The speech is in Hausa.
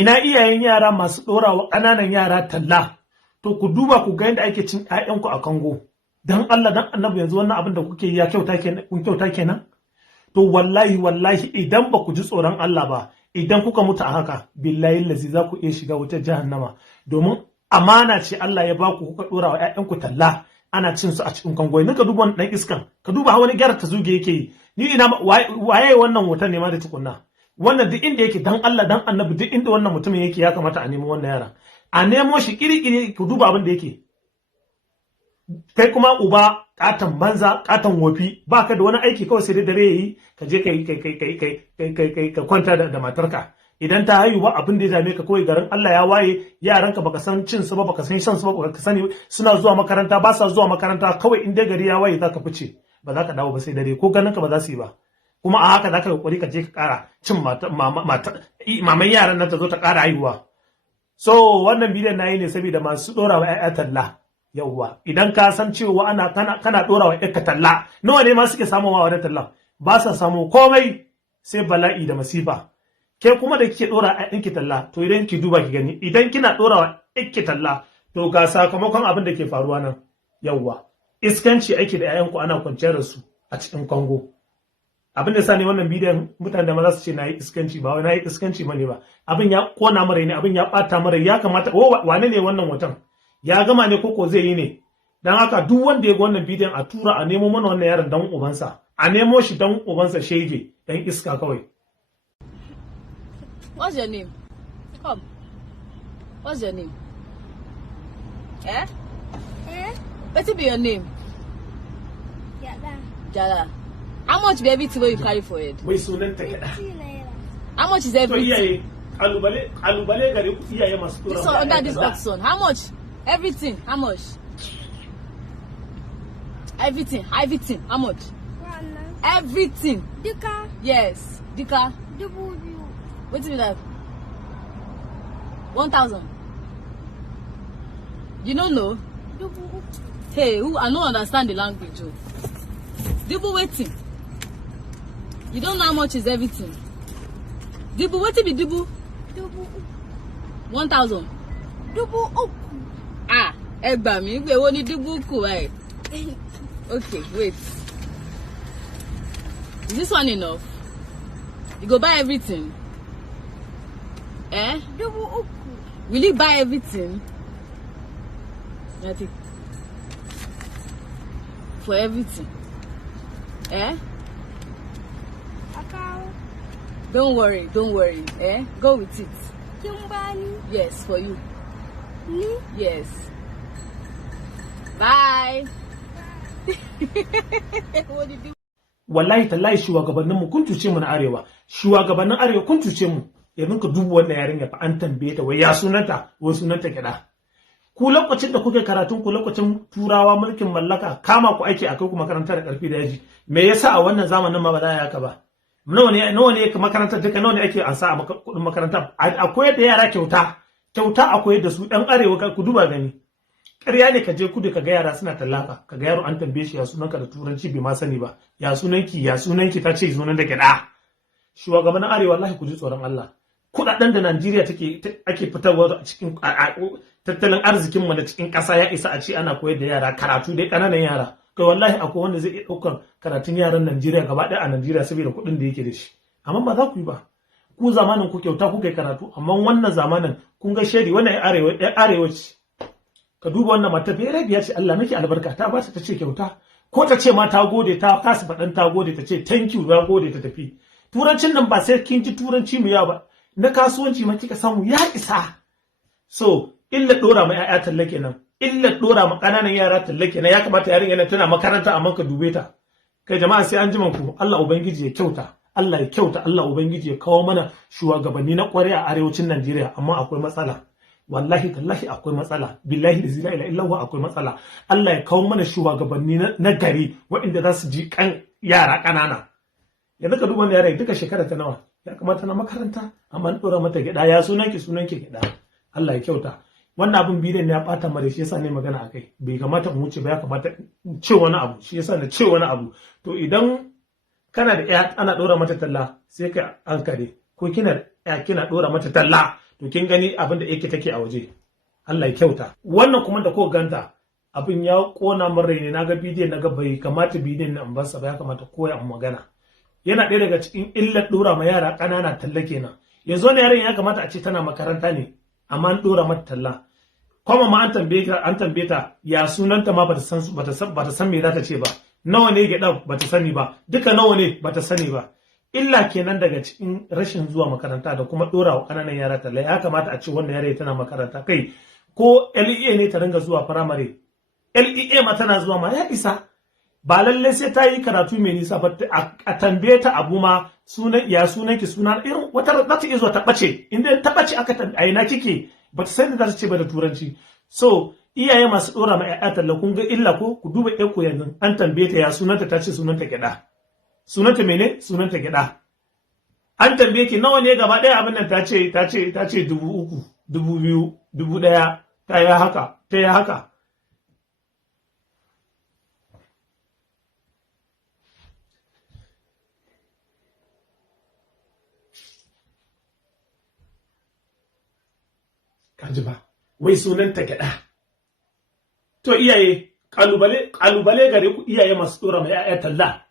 ina iyayen yara masu dora wa ƙananan yara talla. To ku duba ku ga yadda ake cin ƴaƴanku a kango. Dan Allah dan Annabi yanzu wannan abin da kuke yi ya kyauta kenan, kun kyauta kenan. To wallahi idan ba ku ji tsoron Allah ba, idan kuka mutu a haka, billahi lazi za ku iya shiga wutar jahannama. Domin amana ce Allah ya baku kuka dora wa ƴaƴanku talla, ana cin su a cikin kango. Ka duba wannan dan iskan, ka duba wani gyara ta zuge yake yi. Ni ina waye wannan hoton ne ma da tukunna. Wannan duk inda yake dan Allah dan Annabi, duk inda wannan mutumin yake ya kamata a nemo wannan yaran. A nemo shi kiri ku duba abin da yake. Kai kuma uba katan banza katan wofi, baka da wani aiki kawai sai da dare yayi ka je ka kwanta da matarka. Idan ta haihu ba abin da ya dame ka, kawai garin Allah ya waye, yaranka baka san cin su ba, baka san shan su ba, baka sani suna zuwa makaranta ba sa zuwa makaranta, kawai in dai gari ya waye zaka fice, ba za ka dawo ba sai dare, ko ganin ka ba za su yi ba. Kuma a haka zaka kokari ka je ka kara cin maman yaran nan ta zo ta kara haihuwa. So wannan bidiyon nayi ne saboda masu dora wa ƴaƴa talla. Yawwa, idan ka san cewa kana dora wa ƴaƴa talla, nawa ne ma suke samun wa wannan tallan? Ba sa samu komai sai bala'i da masifa. Ke kuma da kike dora ƴaƴanki talla, to idan ki duba ki gani, idan kina dora wa ƴaƴanki talla, to ga sakamakon abin da ke faruwa nan. Yawwa, iskanci ake da ƴaƴanku ana kwanciyar da su a cikin kango. Abin da sa ne wannan bidiyon mutane da ma za su ce na yi iskanci, ba na yi iskanci bane ba. Abin ya kona mara ne, abin ya bata mara, ya kamata wane ne wannan watan? Ya gama ne koko zai yi ne? Dan haka duk wanda ya ga wannan bidiyon a tura a nemo mana wannan yaron dan ubansa. A nemo shi dan ubansa shege, dan iska kawai. What's your name? Come. What's your name? Eh? What be your name? Jala. How much be everything you carry for it? Wai sunan ta kada. How much is To everything? iyaye, alubale gare ku iyaye masu tura. This one under this box on. How much? Everything. How much? Everything. How much? Everything. Duka Yes. Dika. dubu biyu. What be that? 1,000. You don't know? Dubu uku. Hey, who? I don't understand the language. Oh. Dibu waiting. You don't know how much is everything. Dibu waiting be Dibu? Dubu uku. 1,000. Dubu uku. Ah, egba mi we wo ni Dibu ku right? Okay, wait. Is this one enough? You go buy everything? Eh? Dubu uku. Will you buy everything? I think. For everything. Eh? Akawo. Don't worry. Eh? Go with it. Kin bani. Yes, for you. Ni. Yes. Bye. What did you? Wallahi tallahi shugabannin mu kun tuce mu na arewa. Shugabannin arewa kun tuce mu. Yanzu ka duba wannan yarinya fa an tambaye ta wai ya sunanta, wai sunanta kida. Ku lokacin da kuke karatun ku lokacin turawa mulkin mallaka kama ku aiki akai ku makaranta da karfi da yaji. Me yasa a wannan zamanin ma ba za a yaka ba? Nawa ne makarantar duka nawa ne ake ansa a kudin makaranta? Akwai da yara kyauta akwai da su ɗan arewa ku duba gani. Ƙarya ne ka je kudu ka ga yara suna tallaka, ka ga yaro an tambaye shi ya sunanka da turanci bai ma sani ba. Ya sunanki ta ce sunan da gida. Shugabannin arewa wallahi ku ji tsoron Allah. Kudaden da Najeriya ake fitarwa a cikin tattalin arzikin mu na cikin ƙasa ya isa a ce ana koyar da yara karatu dai ƙananan yara. Kai wallahi akwai wanda zai iya ɗaukar karatun yaran Najeriya gaba ɗaya a Najeriya saboda kuɗin da yake da shi. Amma ba za ku yi ba. Ku zamanin ku kyauta kuka yi karatu, amma wannan zamanin kun ga shedi wannan arewa ce. Ka duba wannan mata rabiya ce Allah miki albarka ta ba ta ce kyauta. Ko ta ce ma ta gode, ta kasa faɗan ta gode, ta ce thank you ya gode ta tafi. Turancin nan ba sai kin ji turanci mu ya ba. Na kasuwanci ma kika samu ya isa. So illa dora ma ƴaƴa talla kenan, illa dora ma ƙananan yara talla kenan. Ya kamata yarinya tana makaranta amma ka dube ta. Kai jama'a sai an jima ku. Allah ubangiji ya kyauta, Allah ya kyauta, Allah ubangiji ya kawo mana shugabanni na ƙware a arewacin Najeriya, amma akwai matsala. Wallahi tallahi akwai matsala, billahi la ilaha illallah akwai matsala. Allah ya kawo mana shugabanni na gari waɗanda za su ji kan yara ƙanana. Yanzu ka duba yara duka shekara ta nawa? Ya kamata na makaranta amma an dora mata gida. Ya sunanki gida. Allah ya kyauta. Wannan abin bidiyon ya bata mare, shi yasa ne magana akai. Bai kamata mu wuce ba, ya kamata in ce wani abu. Shi yasa na ce wani abu. To idan kana da ƴa ana dora mata talla sai ka ankare, ko kina dora mata talla, to kin gani abin da yake take a waje. Allah ya kyauta. Wannan kuma da kuka ganta abin ya kona min rai ne, naga bidiyon naga bai kamata bidiyon nan ban sa ba, ya kamata koya mu magana. Yana ɗaya daga cikin illar dora ma yara ƙanana talla kenan. Yanzu ne yaran ya kamata a ce tana makaranta ne, amma an dora mata talla. Kuma ma an tambaye ta ya sunanta ma bata san me za ta ce ba. Nawa ne gyaɗa bata sani ba, duka nawa ne bata sani ba. Illa kenan daga cikin rashin zuwa makaranta da kuma dora wa ƙananan yara talla. Ya kamata a ce wannan yare tana makaranta, kai ko LEA ne ta ringa zuwa firamare. LEA ma tana zuwa ma ya isa. Ba lallai sai ta yi karatu mai nisa ba, a tambaye ta abu ma sunan ki suna irin wata za ta iya zuwa ta ɓace, inda ta ɓace aka a ina kike ba ta san da za ta ce ba da turanci. So iyaye masu ɗora ma ƴaƴa talla kun ga illa ko, ku duba ƴan ku yanzu an tambaye ta ya sunanta, ta ce sunanta gyaɗa. Sunanta mene? Sunanta gyaɗa. An tambaye ki nawa ne gaba ɗaya abin nan, ta ce 3,000, 2,000, 1,000, ta yi haka. Kaji ba, wai sunanta gyaɗa. To iyaye, kalubale gare ku iyaye masu ɗora ma 'ya'ya talla.